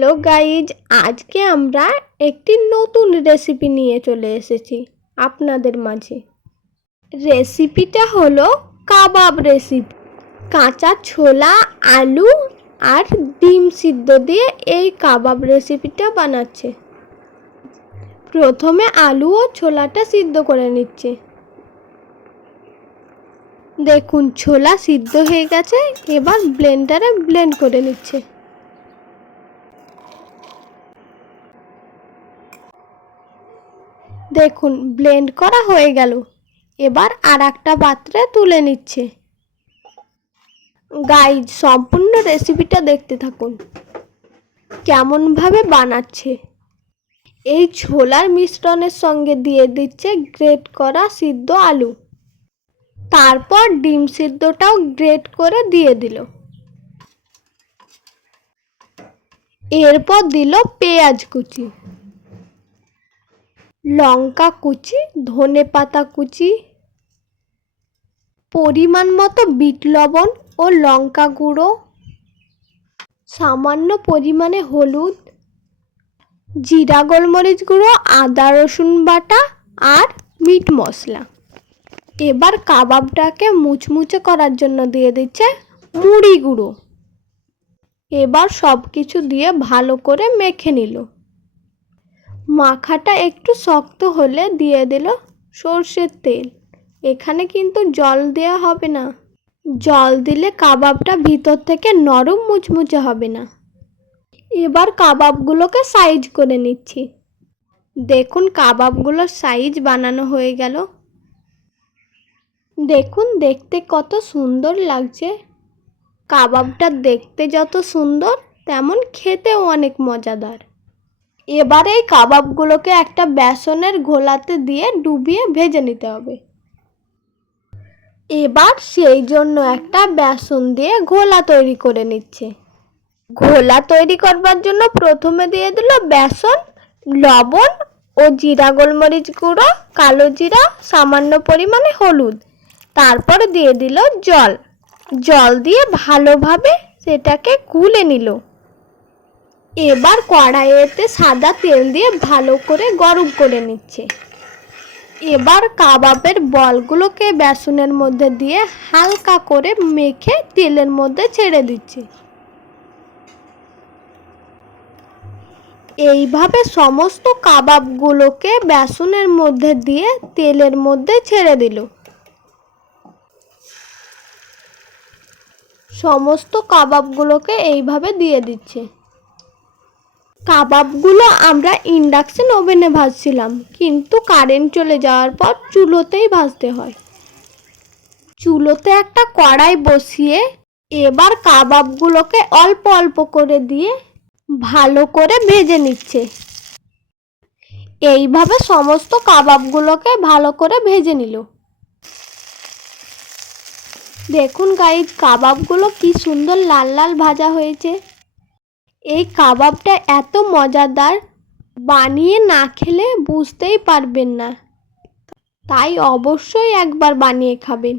Hello guys, আজকে আমরা একটি নতুন রেসিপি নিয়ে চলে এসেছি আপনাদের মাঝে। রেসিপিটা হলো কাবাব রেসিপি কাঁচা ছোলা, আলু আর ডিম সিদ্ধ দিয়ে এই কাবাব রেসিপিটা বানাচ্ছে। প্রথমে আলু ও ছোলাটা সিদ্ধ করে নিচ্ছে। দেখুন, ছোলা সিদ্ধ হয়ে গেছে, এবার ব্লেন্ডারে ব্লেন্ড করে নিচ্ছে। দেখুন ব্লেন্ড করা হয়ে গেল। এবার আর একটা পাত্রে তুলে নিচ্ছে। গাইজ সম্পূর্ণ রেসিপিটা দেখতে থাকুন। কেমনভাবে বানাচ্ছে। এই ছোলার মিশ্রণের সঙ্গে দিয়ে দিচ্ছে গ্রেট করা সিদ্ধ আলু। তারপর ডিম সিদ্ধটাও গ্রেট করে দিয়ে দিল। এরপর দিল পেঁয়াজ কুচি। লঙ্কা কুচি, ধনে পাতা কুচি, পরিমাণ মতো বিট লবণ ও লঙ্কা গুঁড়ো, সামান্য পরিমাণে হলুদ, জিরা গোলমরিচ গুঁড়ো, আদা রসুন বাটা আর মিট মশলা। এবার কাবাবটাকে মুচমুচে করার জন্য দিয়ে দিচ্ছে মুড়ি গুঁড়ো। এবার সব কিছু দিয়ে ভালো করে মেখে নিল। মাখাটা একটু শক্ত হলে দিয়ে দিল সর্ষের তেল। এখানে কিন্তু জল দেওয়া হবে না। জল দিলে কাবাবটা ভিতর থেকে নরম মুচমুচে হবে না। এবার কাবাবগুলোকে সাইজ করে নিচ্ছি। দেখুন কাবাবগুলোর সাইজ বানানো হয়ে গেল। দেখুন দেখতে কত সুন্দর লাগছে। কাবাবটা দেখতে যত সুন্দর, তেমন খেতেও অনেক মজাদার। এবার এই কাবাবগুলোকে একটা বেসনের ঘোলাতে দিয়ে ডুবিয়ে ভেজে নিতে হবে। এবার সেই জন্য একটা বেসন দিয়ে ঘোলা তৈরি করে নিচ্ছে। ঘোলা তৈরি করবার জন্য প্রথমে দিয়ে দিল বেসন, লবণ ও জিরা, গোলমরিচ গুঁড়ো, কালো জিরা, সামান্য পরিমাণে হলুদ। তারপর দিয়ে দিল জল। জল দিয়ে ভালোভাবে সেটাকে গুলে নিল। এবার কড়াইয়েতে সাদা তেল দিয়ে ভালো করে গরম করে নিচ্ছে। এবার কাবাবের বলগুলোকে বেসনের মধ্যে দিয়ে হালকা করে মেখে তেলের মধ্যে ছেড়ে দিচ্ছে। এইভাবে সমস্ত কাবাবগুলোকে বেসনের মধ্যে দিয়ে তেলের মধ্যে ছেড়ে দিল। সমস্ত কাবাবগুলোকে এইভাবে দিয়ে দিচ্ছে। কাবাবগুলো আমরা ইন্ডাকশন ওভেনে ভাজছিলাম, কিন্তু কারেন্ট চলে যাওয়ার পর চুলোতেই ভাজতে হয়। চুলোতে একটা কড়াই বসিয়ে এবার কাবাবগুলোকে অল্প অল্প করে দিয়ে ভালো করে ভেজে নিচ্ছে। এইভাবে সমস্ত কাবাবগুলোকে ভালো করে ভেজে নিল। দেখুন গাইজ কাবাবগুলো কি সুন্দর লাল লাল ভাজা হয়েছে। এই কাবাবটা এত মজাদার, বানিয়ে না খেলে বুঝতেই পারবেন না। তাই অবশ্যই একবার বানিয়ে খাবেন।